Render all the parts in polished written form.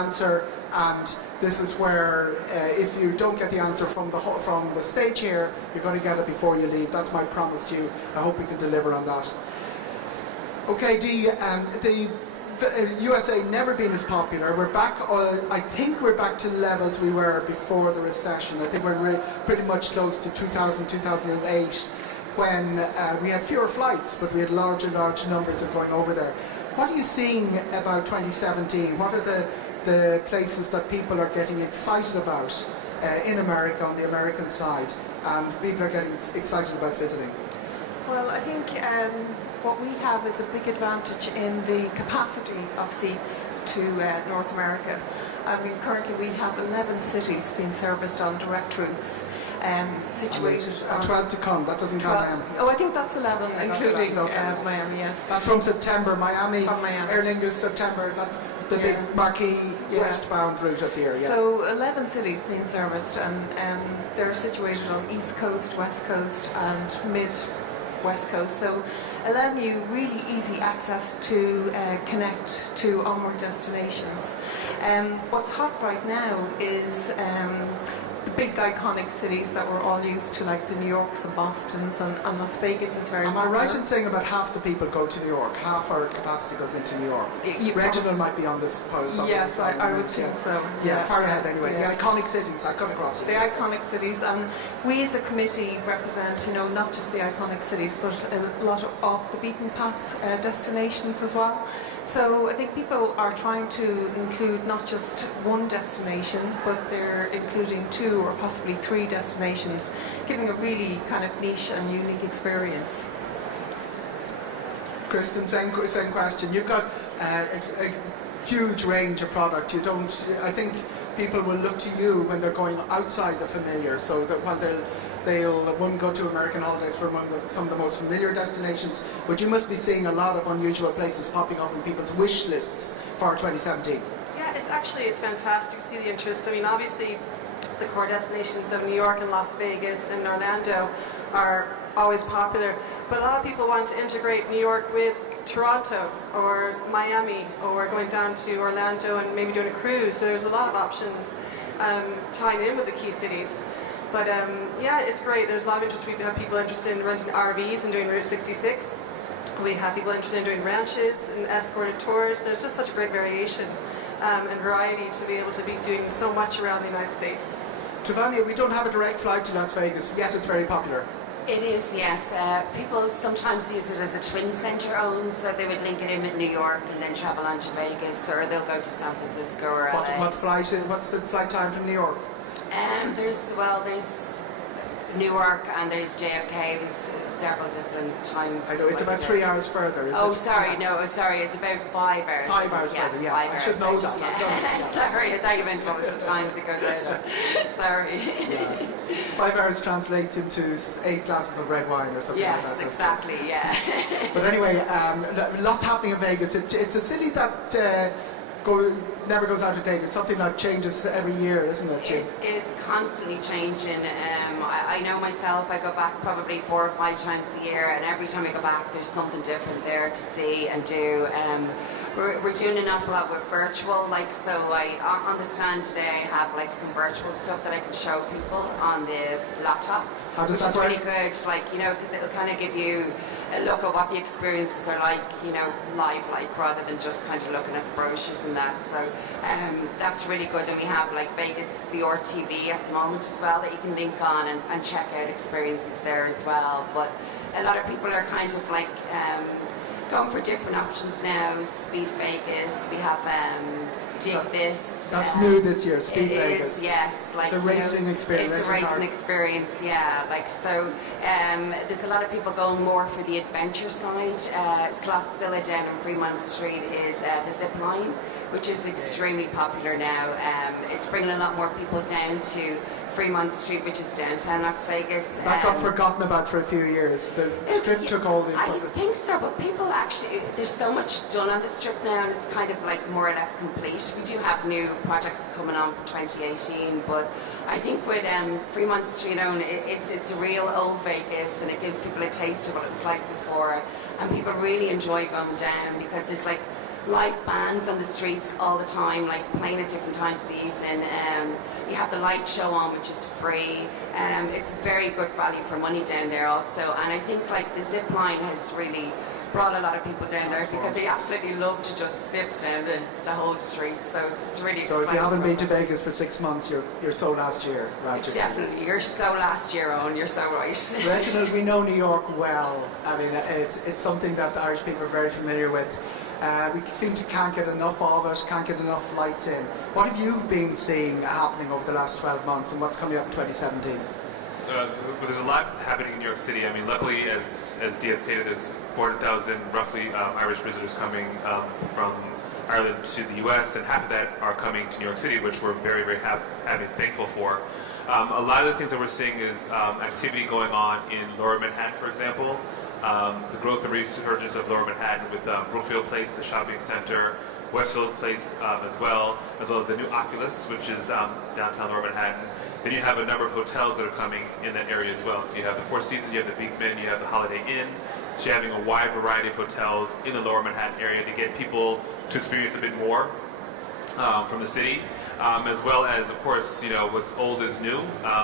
answer, and this is where if you don't get the answer from the stage here, you're going to get it before you leave. That's my promise to you. I hope we can deliver on that. Okay, the USA never been as popular. We're back. I think we're back to levels we were before the recession. I think we're pretty much close to 2000, 2008, when we had fewer flights, but we had large numbers of going over there. What are you seeing about 2017? What are the places that people are getting excited about in America, on the American side, and people are getting excited about visiting? Well, I think what we have is a big advantage in the capacity of seats to North America. I mean, currently we have 11 cities being serviced on direct routes, situated on 12 to come. That doesn't count Miami. Oh, I think that's 11, including Miami, yes. That's from September. Miami, Miami. Aer Lingus, September. That's the big marquee westbound route of the year. So 11 cities being serviced, and they're situated on East Coast, West Coast, and Mid-West Coast. So allowing you really easy access to connect to onward destinations. What's hot right now is the big iconic cities that we're all used to, like the New Yorks and Bostons, and Las Vegas is very popular. Am I right in saying about half the people go to New York? Half our capacity goes into New York. Reginald might be on this post. Yes, I would think so. Yeah, far ahead anyway. The iconic cities, I come across it. The iconic cities, and we as a committee represent, not just the iconic cities, but a lot of off the beaten path destinations as well. So I think people are trying to include not just one destination, but they're including 2 or possibly 3 destinations, giving a really kind of niche and unique experience. Kristin, same question. You've got a huge range of product. I think people will look to you when they're going outside the familiar, so that while they'll go to American holidays for some of the most familiar destinations, but you must be seeing a lot of unusual places popping up in people's wish lists for 2017. Yeah, it's fantastic to see the interest. I mean, obviously the core destinations of New York and Las Vegas and Orlando are always popular, but a lot of people want to integrate New York with Toronto or Miami, or going down to Orlando and maybe doing a cruise. So there's a lot of options tying in with the key cities. But yeah, it's great. There's a lot of interest. We have people interested in renting RVs and doing Route 66. We have people interested in doing ranches and escorted tours. There's just such a great variation and variety to be able to be doing so much around the United States. Tryphavana, we don't have a direct flight to Las Vegas, yet it's very popular. It is, yes. People sometimes use it as a twin centre own, so they would link it in with New York and then travel on to Vegas, or they'll go to San Francisco or LA. What's the flight time from New York? There's Newark and there's JFK. There's several different times. I know, it's about 3 hours further, isn't it? Sorry, it's about 5 hours. 5 hours further, yeah. I should know that. Yeah. Sorry, I thought you meant what was the times it goes out. Sorry. Yeah. 5 hours translates into 8 glasses of red wine or something like that. Yes, exactly, yeah. But anyway, lots happening in Vegas. It's a city that never goes out of date. It's something that changes every year, isn't it? It is constantly changing. I know myself, I go back probably 4 or 5 times a year, and every time I go back there's something different there to see and do. We're doing an awful lot with virtual, so on the stand today I have some virtual stuff that I can show people on the laptop, which is really good, because it'll kind of give you a look at what the experiences are live, rather than just kind of looking at the brochures and that. So that's really good, and we have Vegas VR TV at the moment as well that you can link on and check out experiences there as well. But a lot of people are kind of going for different options now. Speed Vegas, we have Dig This. That's new this year, Speed Vegas. It is, yes. It's a racing experience. It's a racing experience, yeah. There's a lot of people going more for the adventure side. Slotzilla down on Fremont Street is the zip line, which is extremely popular now. It's bringing a lot more people down to Fremont Street, which is downtown Las Vegas. That got forgotten about for a few years. The Strip took all the... I think so, but people actually, there's so much done on the Strip now, and it's kind of more or less complete. We do have new projects coming on for 2018, but I think with Fremont Street it's a real old Vegas, and it gives people a taste of what it was like before, and people really enjoy going down because there's live bands on the streets all the time, like playing at different times of the evening. You have the light show on, which is free. It's very good value for money down there also. And I think like the zip line has really brought a lot of people down there because they absolutely love to just zip down the whole street. So it's really exciting. So if you haven't been to Vegas for 6 months, you're so last year, right? Definitely, you're so last year, Owen. You're so right. Reginald, we know New York well. I mean, it's something that Irish people are very familiar with. We seem to can't get enough of it, can't get enough flights in. What have you been seeing happening over the last 12 months, and what's coming up in 2017? There's a lot happening in New York City. I mean, luckily, as Dee had stated, there's 400,000 roughly Irish visitors coming from Ireland to the U.S., and half of that are coming to New York City, which we're very, very happy and thankful for. A lot of the things that we're seeing is activity going on in Lower Manhattan, for example. The growth and resurgence of Lower Manhattan with Brookfield Place, the shopping center, Westfield Place as well as the new Oculus, which is downtown Lower Manhattan. Then you have a number of hotels that are coming in that area as well. So you have the Four Seasons, you have the Beekman, you have the Holiday Inn. So you're having a wide variety of hotels in the Lower Manhattan area to get people to experience a bit more from the city. As well as, of course, what's old is new.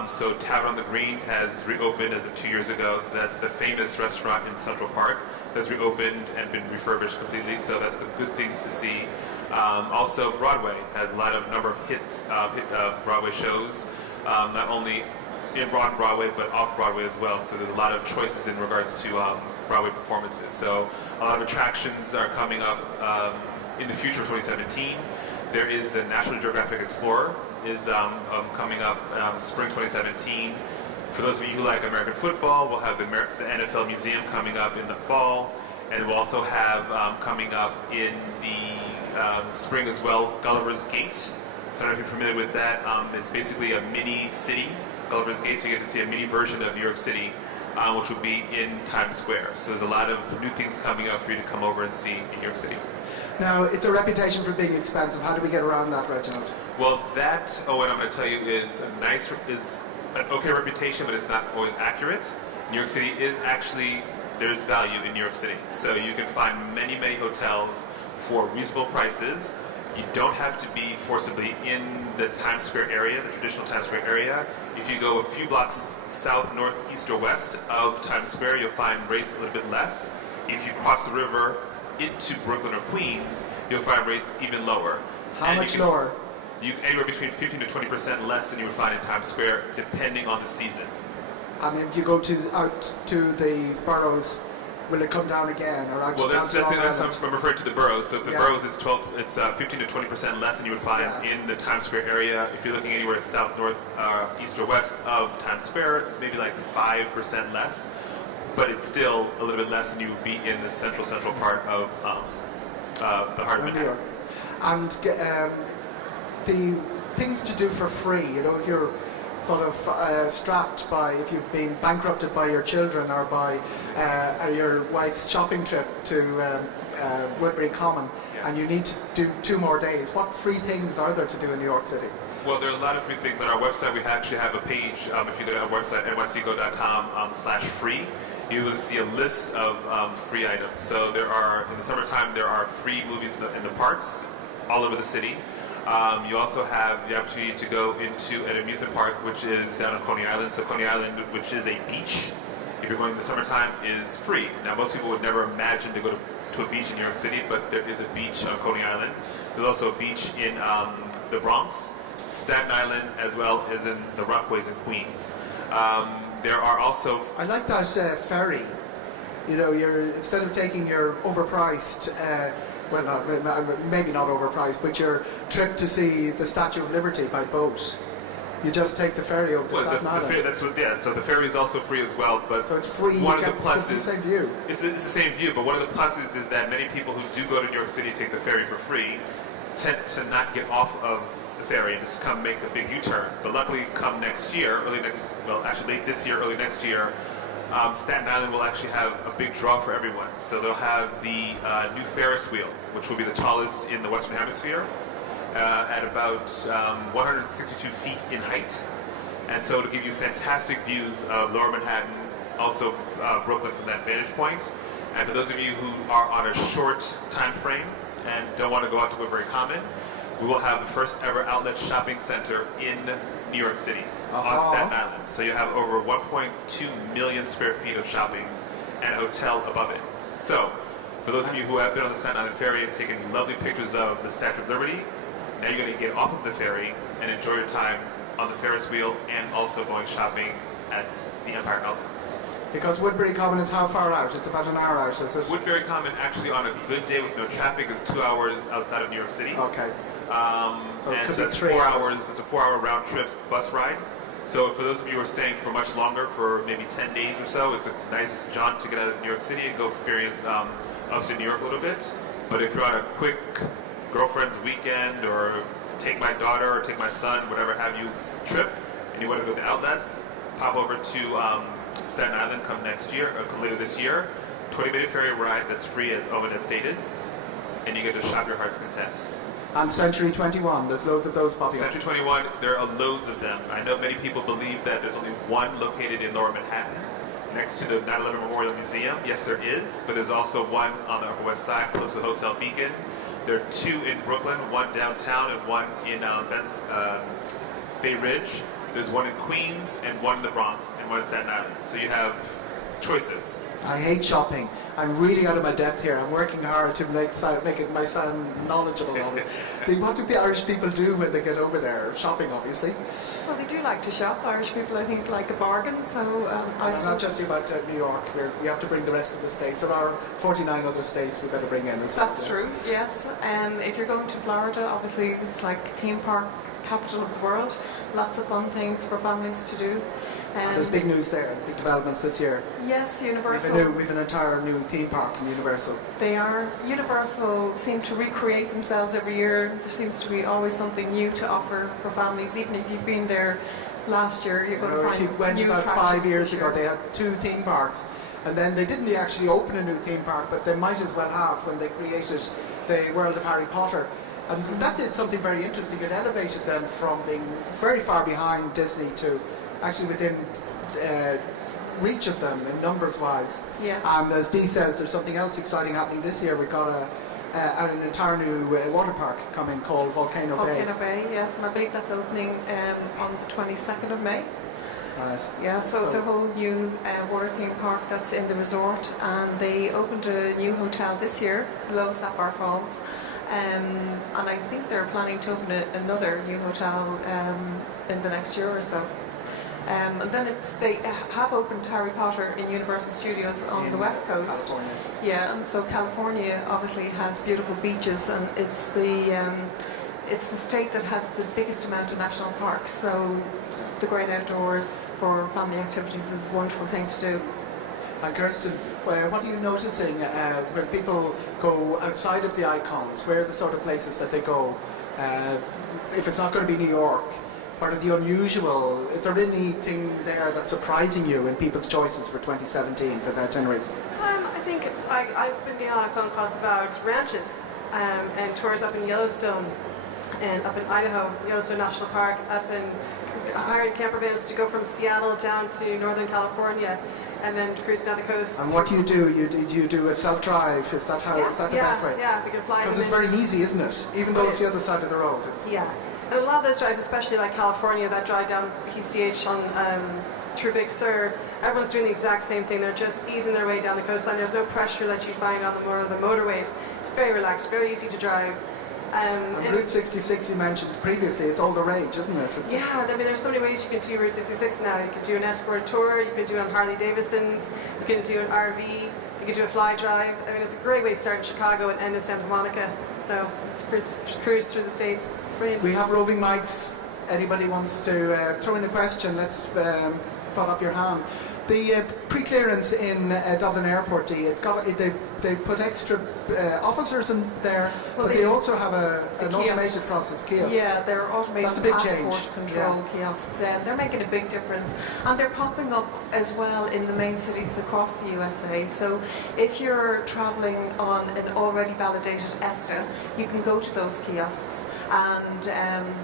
So Tavern on the Green has reopened as of 2 years ago. So that's the famous restaurant in Central Park that's reopened and been refurbished completely. So that's the good things to see. Also, Broadway has a number of hit Broadway shows, not only in Broadway but off Broadway as well. So there's a lot of choices in regards to Broadway performances. So a lot of attractions are coming up in the future of 2017. There is the National Geographic Explorer is coming up spring 2017. For those of you who like American football, we'll have the NFL Museum coming up in the fall, and we'll also have coming up in the spring as well, Gulliver's Gate. So I don't know if you're familiar with that. It's basically a mini city, Gulliver's Gate, so you get to see a mini version of New York City, which will be in Times Square. So there's a lot of new things coming up for you to come over and see in New York City. Now, it's a reputation for being expensive. How do we get around that, Reginald? Well, that, what I'm going to tell you is an okay reputation, but it's not always accurate. New York City is actually, there's value in New York City. So you can find many, many hotels for reasonable prices. You don't have to be forcibly in the Times Square area, the traditional Times Square area. If you go a few blocks south, north, east, or west of Times Square, you'll find rates a little bit less. If you cross the river into Brooklyn or Queens, you'll find rates even lower. How much lower? Anywhere between 15 to 20% less than you would find in Times Square, depending on the season. And if you go out to the boroughs, will it come down again, or out to that's I'm referring to the boroughs. So if the boroughs, it's 15 to 20% less than you would find in the Times Square area. If you're looking anywhere south, north, east, or west of Times Square, it's maybe like 5% less. But it's still a little bit less than you would be in the central part of the heart of Manhattan. And the things to do for free, if you're sort of strapped by, if you've been bankrupted by your children or by your wife's shopping trip to Woodbury Common, and you need to do 2 more days, what free things are there to do in New York City? Well, there are a lot of free things. On our website, we actually have a page. If you go to our website, nycgo.com/free, you will see a list of free items. So there are, in the summertime, there are free movies in the parks all over the city. You also have the opportunity to go into an amusement park, which is down on Coney Island. So Coney Island, which is a beach, if you're going in the summertime, is free. Now, most people would never imagine to go to a beach in New York City, but there is a beach on Coney Island. There's also a beach in the Bronx, Staten Island, as well as in the Rockaways in Queens. There are also... I like that ferry. Instead of taking your overpriced, maybe not overpriced, but your trip to see the Statue of Liberty by boat, you just take the ferry over to Staten Island. So the ferry is also free as well. But so it's free. One of the pluses, it's the same view. It's the same view, but one of the pluses is that many people who do go to New York City take the ferry for free tend to not get off of the ferry and just come make a big U-turn. But luckily, come next year, late this year, early next year, Staten Island will actually have a big draw for everyone. So they'll have the new Ferris wheel, which will be the tallest in the Western Hemisphere, at about 162 feet in height. And so it'll give you fantastic views of Lower Manhattan, also Brooklyn from that vantage point. And for those of you who are on a short time frame, and don't want to go out to Woodbury Common, we will have the first ever outlet shopping center in New York City on Staten Island. So you have over 1.2 million square feet of shopping and a hotel above it. So for those of you who have been on the Staten Island ferry and taken lovely pictures of the Statue of Liberty, now you're going to get off of the ferry and enjoy your time on the Ferris wheel and also going shopping at the Empire Outlets. Because Woodbury Common is how far out? It's about an hour out, is it? Woodbury Common, actually, on a good day with no traffic, is 2 hours outside of New York City. Okay. So it and could so be that's 3 4 hours. hours. It's a 4-hour round trip bus ride. So for those of you who are staying for much longer, for maybe 10 days or so, it's a nice jaunt to get out of New York City and go experience upstate New York a little bit. But if you're on a quick girlfriend's weekend, or take my daughter or take my son, whatever have you, trip, and you want to go to outlets, pop over to Staten Island come next year, or come later this year. 20-minute ferry ride that's free, as Owen had stated, and you get to shop your heart's content. And Century 21, there's loads of those popping up. Century 21, there are loads of them. I know many people believe that there's only one located in Lower Manhattan, next to the 9/11 Memorial Museum. Yes, there is, but there's also one on the Upper West Side, close to the Hotel Beacon. There are 2 in Brooklyn, one downtown and one in Bay Ridge. There's one in Queens and one in the Bronx and one in Staten Island. So you have choices. I hate shopping. I'm really out of my depth here. I'm working hard to make it my sound knowledgeable of it. What do the Irish people do when they get over there? Shopping, obviously. Well, they do like to shop. Irish people, I think, like a bargain. So It's not just about New York. We have to bring the rest of the states. There are 49 other states we better bring in as well. That's true, yes. If you're going to Florida, obviously it's like theme park capital of the world. Lots of fun things for families to do. There's big news there, big developments this year. Yes, Universal. We've an entire new theme park from Universal. They are. Universal seem to recreate themselves every year. There seems to be always something new to offer for families. Even if you've been there last year, you're going to find if you went new about attractions 5 years this ago, year. they had 2 theme parks. And then they didn't actually open a new theme park, but they might as well have when they created the world of Harry Potter. And that did something very interesting. It elevated them from being very far behind Disney to actually within reach of them in numbers wise. Yeah. And as Dee says, there's something else exciting happening this year. We've got an entire new water park coming called Volcano Bay. Volcano Bay, yes, and I believe that's opening on the 22nd of May. Right. Yeah, so it's a whole new water theme park that's in the resort, and they opened a new hotel this year below Sapphire Falls. And I think they're planning to open another new hotel in the next year or so. And then they have opened Harry Potter in Universal Studios on the West Coast. California. Yeah, and so California obviously has beautiful beaches, and it's the state that has the biggest amount of national parks. So the great outdoors for family activities is a wonderful thing to do. And Kristin, what are you noticing when people go outside of the icons? Where are the sort of places that they go? If it's not going to be New York, what are the unusual? Is there anything there that's surprising you in people's choices for 2017 for the itineraries? I think I've been getting a lot of phone calls about ranches and tours up in Yellowstone and up in Idaho, Yellowstone National Park, up in hiring camper vans to go from Seattle down to Northern California and then cruise down the coast. And what do? You do a self-drive? Is that how? Is that the best way? Yeah, we can fly. Because it's very easy, isn't it? Even though it's the other side of the road. Yeah, and a lot of those drives, especially like California, that drive down PCH on through Big Sur, everyone's doing the exact same thing. They're just easing their way down the coastline. There's no pressure that you find on the motorways. It's very relaxed, very easy to drive. And Route 66 you mentioned previously, it's all the rage, isn't it? Yeah, I mean, there's so many ways you can do Route 66 now. You can do an escort tour, you can do it on Harley Davidsons, you can do an RV, you can do a fly drive. I mean, it's a great way to start in Chicago and end in Santa Monica. So it's cruise through the States. It's brilliant. We have roving mics. Anybody wants to throw in a question, let's put up your hand. The pre-clearance in Dublin Airport, they've put extra officers in there, well, but they also have an kiosks. automated process kiosk. Yeah, they're automated That's a big passport change. control kiosks. They're making a big difference, and they're popping up as well in the main cities across the USA. So if you're travelling on an already validated ESTA, you can go to those kiosks, and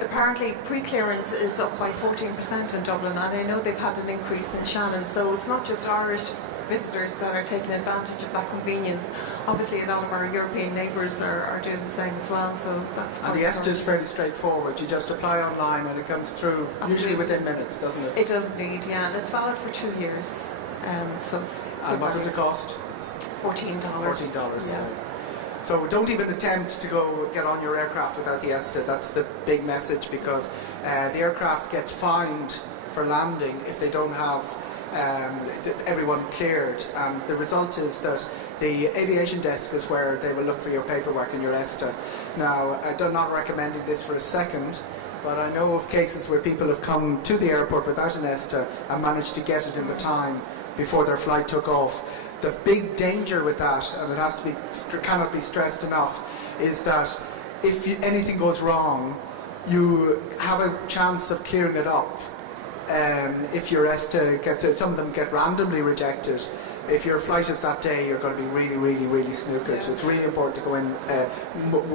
apparently pre-clearance is up by 14% in Dublin, and I know they've had an increase in Shannon, so it's not just Irish visitors that are taking advantage of that convenience. Obviously, a lot of our European neighbours are doing the same as well, so that's And the ESTA is fairly straightforward. You just apply online and it comes through usually within minutes, doesn't it? It does indeed, yeah. And it's valid for 2 years. So it's And what does it cost? It's $14. $14. Yeah. So don't even attempt to go get on your aircraft without the ESTA. That's the big message, because the aircraft gets fined for landing if they don't have everyone cleared. And the result is that the aviation desk is where they will look for your paperwork and your ESTA. Now, I'm not recommending this for a second, but I know of cases where people have come to the airport without an ESTA and managed to get it in the time before their flight took off. The big danger with that, and it has to be, cannot be stressed enough, is that if anything goes wrong, you have a chance of clearing it up. If your ESTA gets, some of them get randomly rejected. If your flight is that day, you're going to be really, really, really snookered. So it's really important to go in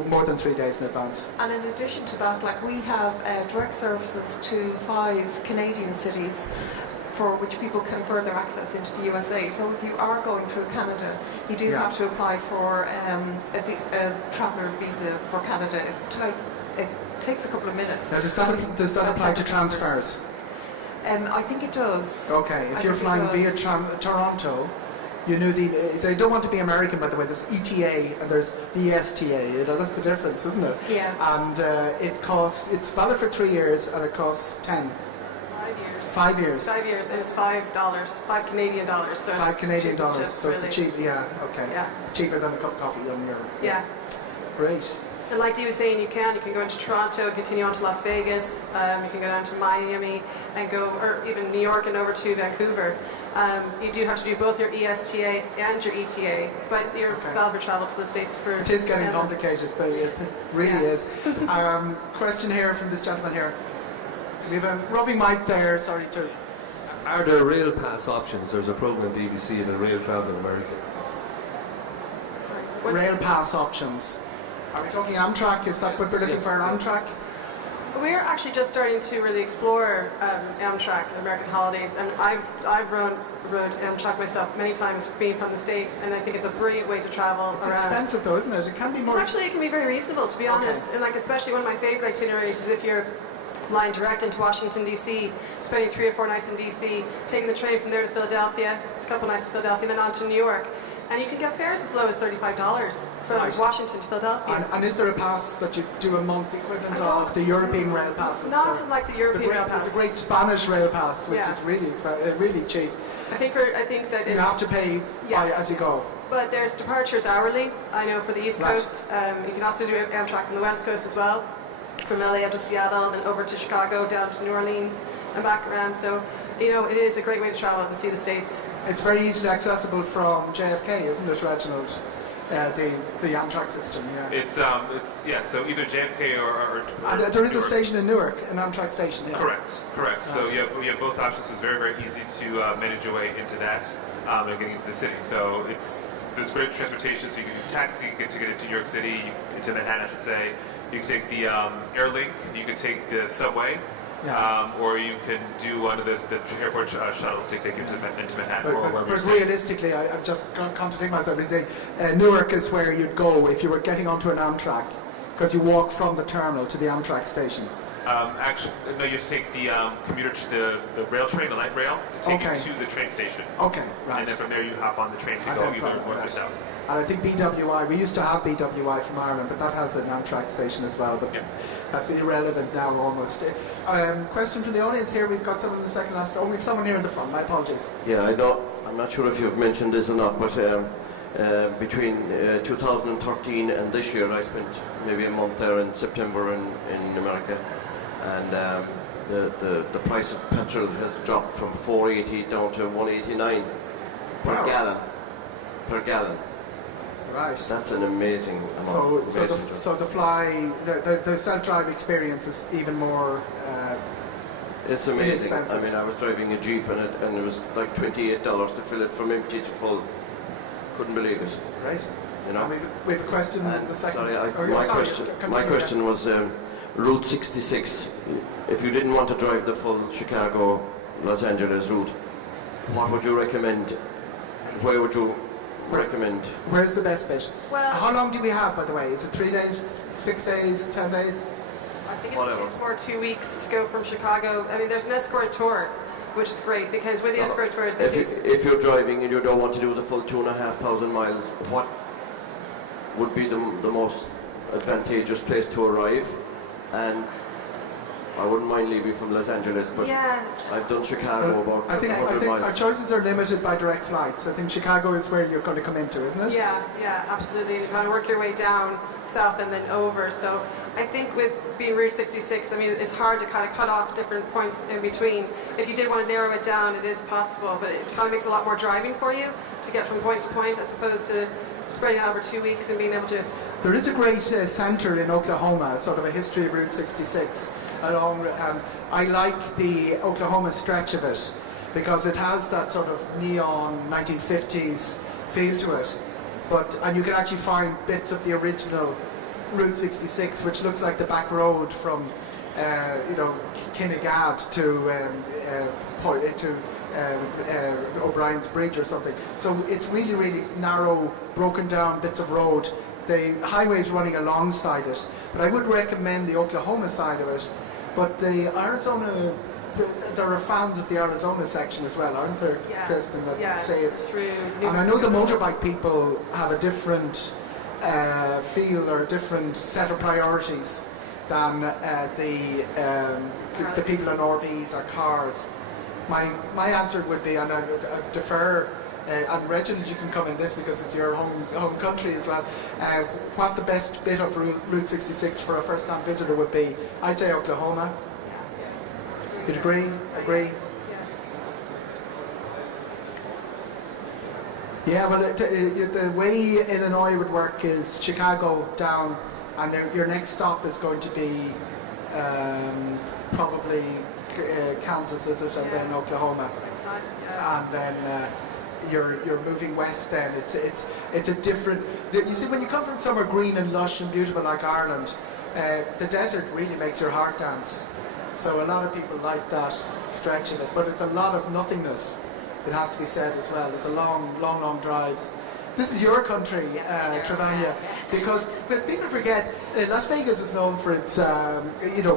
more than 3 days in advance. And in addition to that, like, we have direct services to 5 Canadian cities, for which people can further access into the USA. So if you are going through Canada, you do have to apply for a traveller visa for Canada. It takes a couple of minutes. Now, does that apply to transfers? I think it does. Okay, if you're flying via Toronto, you know they don't want to be American, by the way. There's ETA and there's the ESTA. You know, that's the difference, isn't it? Yes. And it's valid for 3 years, and it costs 10. 5 years. 5 years. 5 years, and it's $5, 5 Canadian dollars. So $5 Canadian it's dollars. So really it's cheap. Yeah. Okay. Yeah. Cheaper than a cup of coffee on Europe. Yeah. Great. And like Dee was saying, you can go into Toronto, continue on to Las Vegas, you can go down to Miami and go, or even New York and over to Vancouver. You do have to do both your ESTA and your ETA, but you're valid for travel to the States for... It is getting complicated, but it really is. Question here from this gentleman here. We have a roving mic there, sorry to... Are there rail pass options? There's a program BBC in Rail Travel in America. Sorry, Rail pass options. Are we talking Amtrak? Is that what we're looking for, an Amtrak? We're actually just starting to really explore Amtrak and American holidays, and I've rode Amtrak myself many times, being from the States, and I think it's a brilliant way to travel It's around. expensive though, isn't it? It can be more... It can be very reasonable, to be honest, and like especially one of my favourite itineraries is if you're flying direct into Washington DC, spending 3 or 4 nights in DC, taking the train from there to Philadelphia, it's a couple of nights in Philadelphia, then on to New York. And you can get fares as low as $35 from Washington to Philadelphia. And is there a pass that you do a month equivalent of the European rail passes? Not like the European rail pass. There's a great Spanish rail pass, which is really really cheap. I think that you have to pay as you go. But there's departures hourly. I know for the East Coast. You can also do Amtrak from the West Coast as well, from LA up to Seattle, then over to Chicago, down to New Orleans, and back around. So, you know, it is a great way to travel and see the States. It's very easily accessible from JFK, isn't it, Reginald? The Amtrak system, yeah. It's so either JFK or and there is a station in Newark, an Amtrak station. Yeah. Correct. So you have both options. So it's very, very easy to manage your way into that and getting into the city. So there's great transportation. So you can taxi to get into New York City, into Manhattan, I should say. You can take the Airlink. You can take the subway. Yeah. Or you can do one of the airport shuttles to take you into Manhattan. But realistically, I'm just contradicting myself. Newark is where you'd go if you were getting onto an Amtrak, because you walk from the terminal to the Amtrak station. Actually, no, you have to take the commuter, the rail train, the light rail, to take you to the train station. Okay, right. And then from there you hop on the train to go either north or south. And I think BWI, we used to have BWI from Ireland, but that has an Amtrak station as well. But that's irrelevant now almost. Question from the audience here. We've got someone in the second last. Oh, we've someone here in the front. My apologies. Yeah, I know. I'm not sure if you've mentioned this or not, but between 2013 and this year, I spent maybe a month there in September in America, and the price of petrol has dropped from $4.80 down to $1.89 per gallon. Right. That's an amazing amount. So the self-drive experience is even more. It's amazing. I mean, I was driving a Jeep and it was like $28 to fill it from empty to full. Couldn't believe it. Right. You know. We have a question in the second. My question was Route 66. If you didn't want to drive the full Chicago, Los Angeles route, what would you recommend Where would you recommend? Where's the best bit? Well- How long do we have, by the way? Is it 3 days, 6 days, 10 days? I think Whatever. it's more 2 weeks to go from Chicago. I mean, there's an escort tour, which is great because with the escort tours, they do. If you're driving and you don't want to do the full 2,500 miles, what would be the most advantageous place to arrive? And I wouldn't mind leaving from Los Angeles, but Yeah. I've done Chicago about I think 100 our miles. choices are limited by direct flights. I think Chicago is where you're going to come into, isn't it? Yeah, absolutely. You kind of work your way down south and then over. So I think with being Route 66, I mean, it's hard to kind of cut off different points in between. If you did want to narrow it down, it is possible, but it kind of makes a lot more driving for you to get from point to point as opposed to spreading out over 2 weeks and being able to. There is a great centre in Oklahoma, sort of a history of Route 66. Along, I like the Oklahoma stretch of it because it has that sort of neon 1950s feel to it. And you can actually find bits of the original Route 66, which looks like the back road from, Kinnegad to O'Brien's Bridge or something. So it's really, really narrow, broken down bits of road. The highway's running alongside it, but I would recommend the Oklahoma side of it. But the Arizona, there are fans of the Arizona section as well, aren't there, Yeah. Kristin, that Yeah, say it's... through New And I know the Mexico. motorbike people have a different feel or a different set of priorities than the people in RVs or cars. My answer would be, and I defer, and Reginald, you can come in this because it's your home country as well, what the best bit of Route 66 for a first-time visitor would be. I'd say Oklahoma. You'd agree? Agree? Yeah, well, the way Illinois would work is Chicago down, and your next stop is going to be probably Kansas, is it, and then Oklahoma, and then you're moving west. Then it's a different. You see, when you come from somewhere green and lush and beautiful like Ireland, the desert really makes your heart dance. So a lot of people like that stretch of it, but it's a lot of nothingness. It has to be said as well. It's a long drives. This is your country, Tryphavana, because but people forget Las Vegas is known for its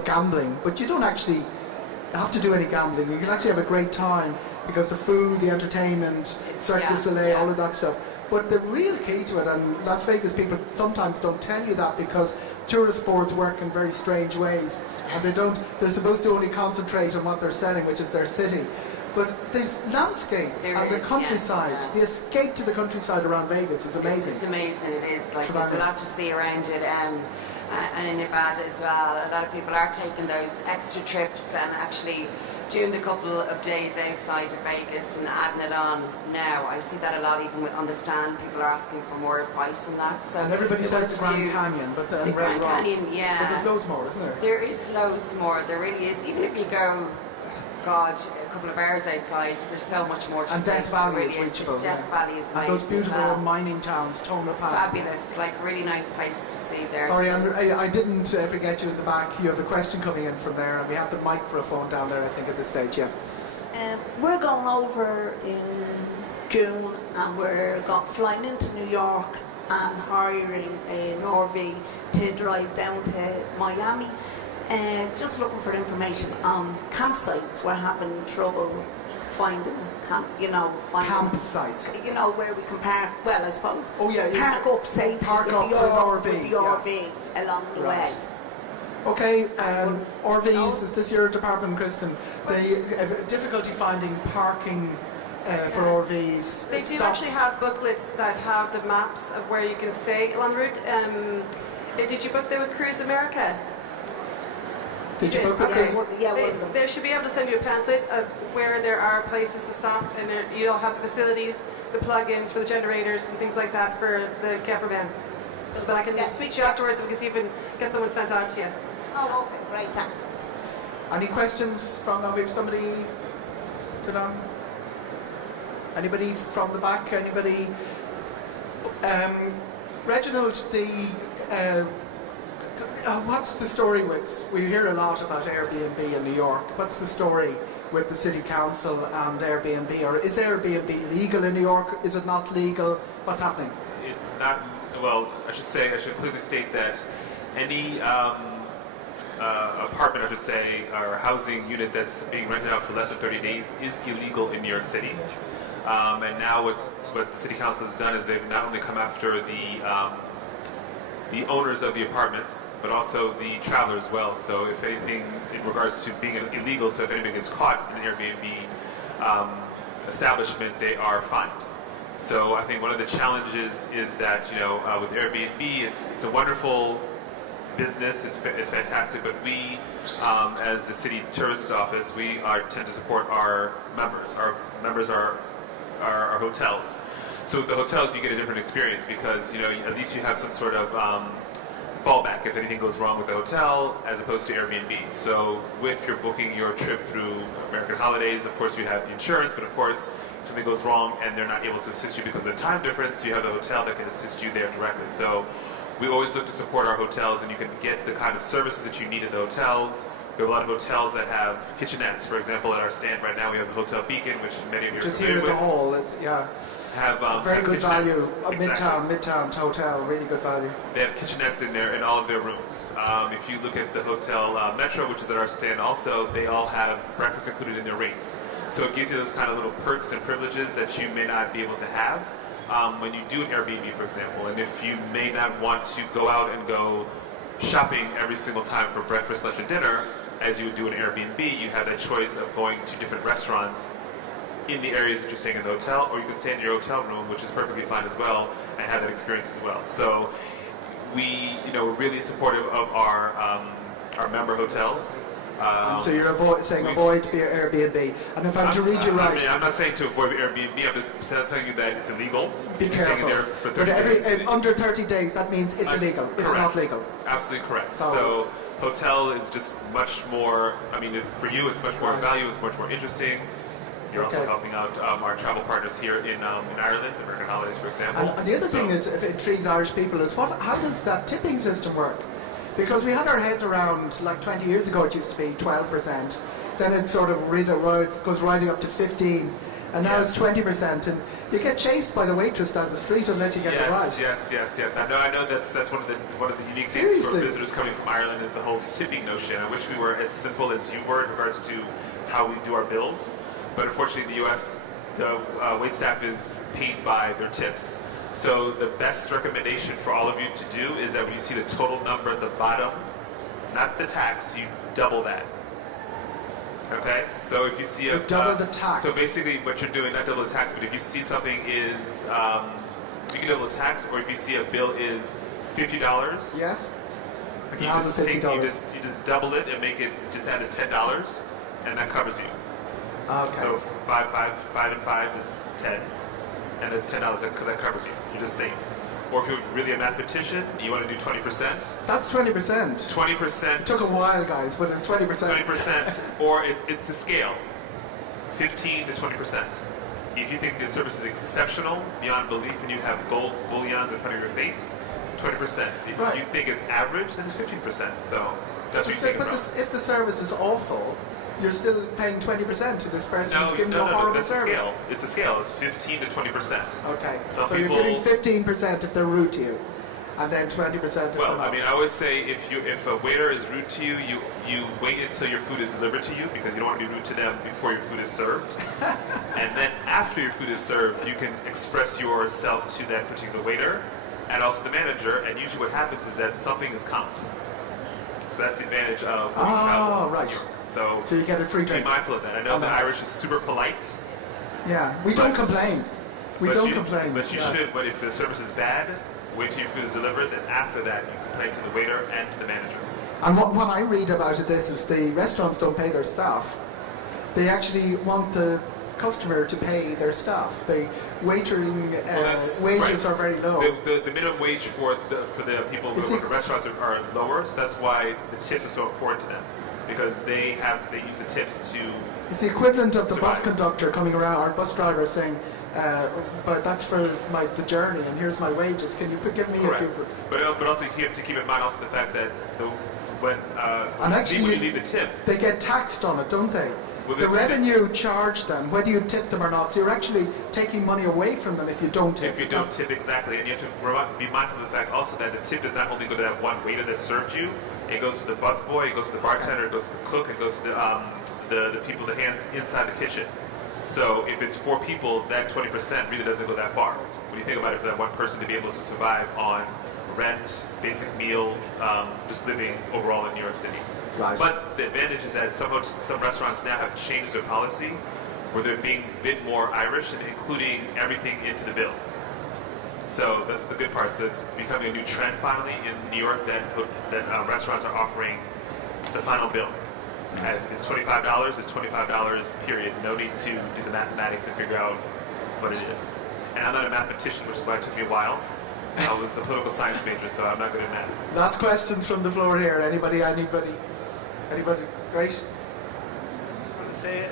gambling, but you don't actually have to do any gambling. You can actually have a great time because the food, the entertainment, Cirque du Soleil, all of that stuff. But the real key to it, and Las Vegas people sometimes don't tell you that because tourist boards work in very strange ways, and they're supposed to only concentrate on what they're selling, which is their city. But there's landscape and the countryside. The escape to the countryside around Vegas is amazing. It's amazing, it is. Like, there's a lot to see around it. And in Nevada as well, a lot of people are taking those extra trips and actually doing the couple of days outside of Vegas and adding it on now. I see that a lot even on the stand. People are asking for more advice on that. So and everybody says the Grand Canyon, but the Grand Canyon, yeah. But there's loads more, isn't there? There is loads more. There really is. Even if you go, God, a couple of hours outside, there's so much more to see. And Death Valley really is reachable. Death Valley is amazing. And those beautiful as well. mining towns, Tonopah. Fabulous, like really nice places to see there. Sorry, I didn't forget you in the back. You have a question coming in from there, and we have the microphone down there, I think, at this stage, yeah. We're going over in June, and we're flying into New York and hiring an RV to drive down to Miami. Just looking for information on campsites. We're having trouble finding campsites. Where we can park. Well, I suppose. Oh yeah, park up safely. Park up with the RV along the way. Okay, RVs. Is this your department, Kristin? The difficulty finding parking for RVs. They do actually have booklets that have the maps of where you can stay along the route. Did you book there with Cruise America? Did you book it? They should be able to send you a pamphlet of where there are places to stop, and you'll have the facilities, the plug-ins for the generators and things like that for the camper van. So, but I can speak to you afterwards and we can see if we can get someone sent out to you. Oh, okay, great, thanks. Any questions from? We have somebody put on. Anybody from the back? Anybody? Reginald, what's the story with? We hear a lot about Airbnb in New York. What's the story with the city council and Airbnb, or is Airbnb legal in New York? Is it not legal? What's happening? It's not, well, I should clearly state that any apartment, I should say, or housing unit that's being rented out for less than 30 days is illegal in New York City. And now what the city council has done is they've not only come after the owners of the apartments, but also the traveler as well. So if anything, in regards to being illegal, so if anybody gets caught in an Airbnb establishment, they are fined. So I think one of the challenges is that, with Airbnb, it's a wonderful business, it's fantastic, but we, as the city tourist office, we tend to support our members. Our members are our hotels. So with the hotels, you get a different experience because, at least you have some sort of fallback if anything goes wrong with the hotel, as opposed to Airbnb. So if you're booking your trip through American Holidays, of course you have the insurance, but of course if something goes wrong and they're not able to assist you because of the time difference, you have the hotel that can assist you there directly. So we always look to support our hotels, and you can get the kind of services that you need at the hotels. We have a lot of hotels that have kitchenettes. For example, at our stand right now, we have the Hotel Beacon, which many of you are Just familiar here in with. the hall, Have very good value. Exactly. Midtown hotel, really good value. They have kitchenettes in there in all of their rooms. If you look at the Hotel Metro, which is at our stand also, they all have breakfast included in their rates. So it gives you those kind of little perks and privileges that you may not be able to have when you do an Airbnb, for example. And if you may not want to go out and go shopping every single time for breakfast, lunch, and dinner, as you would do an Airbnb, you have that choice of going to different restaurants in the areas that you're staying in the hotel, or you can stay in your hotel room, which is perfectly fine as well, and have that experience as well. So we're really supportive of our member hotels. So you're avoid Airbnb. And if I'm to read you right, I'm not saying to avoid Airbnb. I'm just telling you that it's illegal. Be careful. There for 30 but days. Under 30 days, that means it's illegal. It's correct. not legal. Absolutely correct. So hotel is just much more. For you, it's much more value. It's much more interesting. You're also helping out our travel partners here in Ireland, American Holidays, for example. And the other thing is, if it intrigues Irish people, is how does that tipping system work? Because we had our heads around, like 20 years ago, it used to be 12%. Then it sort of goes riding up to 15%. And now it's 20%. And you get chased by the waitress down the street unless you get the ride. Yes. I know that's one of the unique things for visitors coming from Ireland is the whole tipping notion. I wish we were as simple as you were in regards to how we do our bills. But unfortunately, in the U.S., the waitstaff is paid by their tips. So the best recommendation for all of you to do is that when you see the total number at the bottom, not the tax, you double that. Okay? So if you see double the tax. So basically what you're doing, not double the tax, but if you see something is, you can double the tax, or if you see a bill is $50. Yes. You just double it and make it, just add $10, and that covers you. Okay. So 5 and 5 is 10, and it's $10 that covers you. You're just safe. Or if you're really a mathematician, you want to do 20%. That's 20%. 20%. It took a while, guys, but it's 20%. 20%, or it's a scale, 15 to 20%. If you think the service is exceptional beyond belief, and you have gold bullions in front of your face, 20%. If you think it's average, then it's 15%. So that's what you think about. If the service is awful, you're still paying 20% to this person who's giving you a horrible service. It's a scale. It's 15 to 20%. Okay. So you're giving 15% if they're rude to you, and then 20% if they're not. I always say if a waiter is rude to you, you wait until your food is delivered to you, because you don't want to be rude to them before your food is served. And then after your food is served, you can express yourself to that particular waiter and also the manager. And usually what happens is that something is comped. So that's the advantage of when you travel. Right. So you get a free drink. Be mindful of that. I know the Irish is super polite. Yeah, we don't complain. We don't complain. But you should. But if the service is bad, wait till your food is delivered. Then after that, you complain to the waiter and to the manager. And what I read about this is the restaurants don't pay their staff. They actually want the customer to pay their staff. The waitering wages are very low. The minimum wage for the people who work in restaurants are lower. So that's why the tips are so important to them. Because they use the tips to. It's the equivalent of the survive. bus conductor coming around, or bus driver saying, "But that's for the journey, and here's my wages. Can you give me a few?" But also you have to keep in mind also the fact that when you leave the tip, they get taxed on it, don't they? the revenue charged them, whether you tip them or not, so you're actually taking money away from them if you don't tip. If you don't tip, exactly. And you have to be mindful of the fact also that the tip does not only go to that one waiter that served you, it goes to the busboy, it goes to the bartender, it goes to the cook, it goes to the people, the hands inside the kitchen. So if it's 4 people, that 20% really doesn't go that far. When you think about it, for that one person to be able to survive on rent, basic meals, just living overall in New York City. Right. But the advantage is that some restaurants now have changed their policy where they're being a bit more Irish and including everything into the bill. So that's the good part. So it's becoming a new trend finally in New York that restaurants are offering the final bill. As it's $25, it's $25, period. No need to do the mathematics and figure out what it is. And I'm not a mathematician, which is why it took me a while. I was a political science major, so I'm not good at math. Last questions from the floor here. Anybody? Great. I just want to say,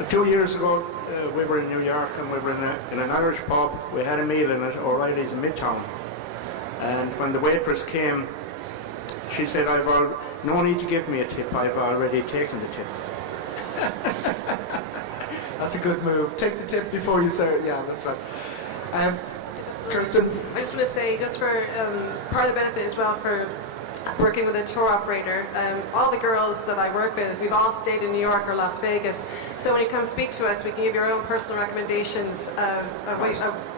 a few years ago, we were in New York and we were in an Irish pub. We had a meal in O'Reilly's in Midtown. And when the waitress came, she said, no need to give me a tip, I've already taken the tip. That's a good move. Take the tip before you serve. Yeah, that's right. Kristin? I just want to say, just for part of the benefit as well for working with a tour operator, all the girls that I work with, we've all stayed in New York or Las Vegas. So when you come speak to us, we can give you our own personal recommendations of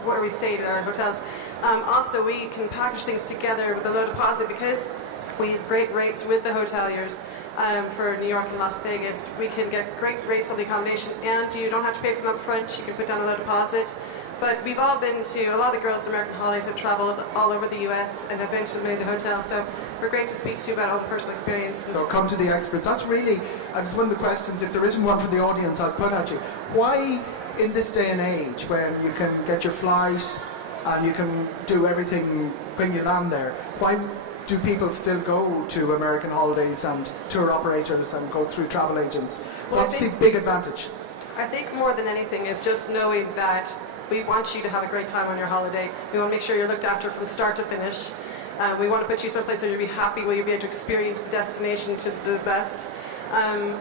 where we stayed at our hotels. Also, we can package things together with a low deposit because we have great rates with the hoteliers. For New York and Las Vegas, we can get great rates on the accommodation, and you don't have to pay for them up front. You can put down a low deposit. But we've all been to, a lot of the girls in American Holidays have traveled all over the US and have been to many of the hotels, so we're great to speak to you about all the personal experiences. So come to the experts. That's really, that's one of the questions, if there isn't one from the audience, I'll put at you. Why, in this day and age, when you can get your flight and you can do everything when you land there, why do people still go to American Holidays and tour operators and go through travel agents? Well, What's the big advantage? I think more than anything is just knowing that we want you to have a great time on your holiday. We want to make sure you're looked after from start to finish. We want to put you someplace where you'll be happy, where you'll be able to experience the destination to the best.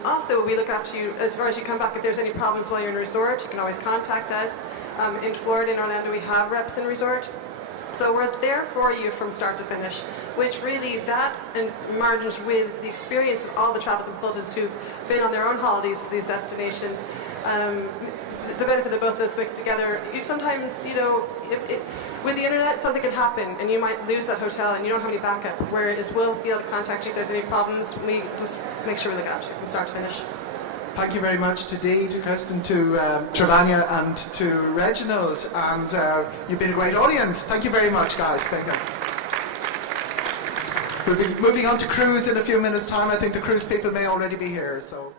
Also, we look after you as far as you come back. If there's any problems while you're in a resort, you can always contact us. In Florida, in Orlando, we have reps in resort. So we're there for you from start to finish, which really that merges with the experience of all the travel consultants who've been on their own holidays to these destinations. The benefit of both those mixed together, sometimes, with the internet, something can happen and you might lose that hotel and you don't have any backup, whereas we'll be able to contact you if there's any problems. We just make sure we look after you from start to finish. Thank you very much to Dee, to Kristin, to Tryphavana and to Reginald, and you've been a great audience. Thank you very much, guys. Thank you. We'll be moving on to cruise in a few minutes' time. I think the cruise people may already be here. So.